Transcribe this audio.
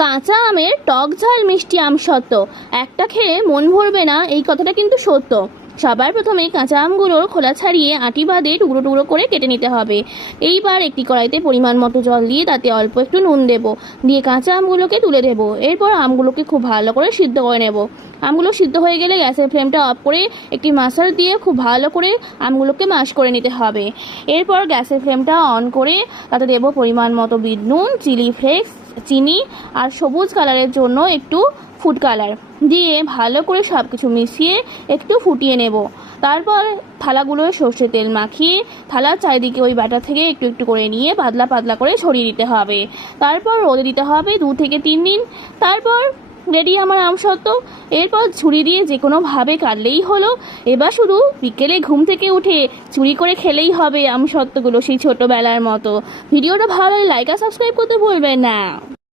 কাঁচা আমের টক ঝাল মিষ্টি আমসত্ত্ব একটা খেয়ে মন ভরবে না, এই কথাটা কিন্তু সত্য। সবার প্রথমে কাঁচা আমগুলোর খোলা ছাড়িয়ে আটি বাদে টুকরো টুকরো করে কেটে নিতে হবে। এইবার একটি কড়াইতে পরিমাণ মতো জল দিয়ে তাতে অল্প একটু নুন দেব, দিয়ে কাঁচা আমগুলোকে তুলে দেব। এরপর আমগুলোকে খুব ভালো করে সিদ্ধ করে নেব। আমগুলো সিদ্ধ হয়ে গেলে গ্যাসের ফ্লেমটা অফ করে একটি মাশার দিয়ে খুব ভালো করে আমগুলোকে ম্যাশ করে নিতে হবে। এরপর গ্যাসের ফ্লেমটা অন করে তাতে দেব পরিমাণ মতো বিট নুন, চিলি ফ্লেক্স, চিনি আর সবুজ কালারের জন্য একটু ফুড কালার দিয়ে ভালো করে সব কিছু মিশিয়ে একটু ফুটিয়ে নেব। তারপর থালাগুলোয় সর্ষের তেল মাখিয়ে থালার চারিদিকে ওই ব্যাটার থেকে একটু একটু করে নিয়ে পাতলা পাতলা করে ছড়িয়ে দিতে হবে। তারপর রোদে দিতে হবে 2 থেকে 3 দিন। তারপর রেডি আমার আমসত্ত্ব। এরপর ছুরি দিয়ে যে কোনোভাবে কাটলেই হলো। এবার শুধু বিকেলে ঘুম থেকে উঠে চুরি করে খেলেই হবে আমসত্ত্বগুলো সেই ছোটোবেলার মতো। ভিডিওটা ভালো লাগলে লাইক আর সাবস্ক্রাইব করতে ভুলবেন না।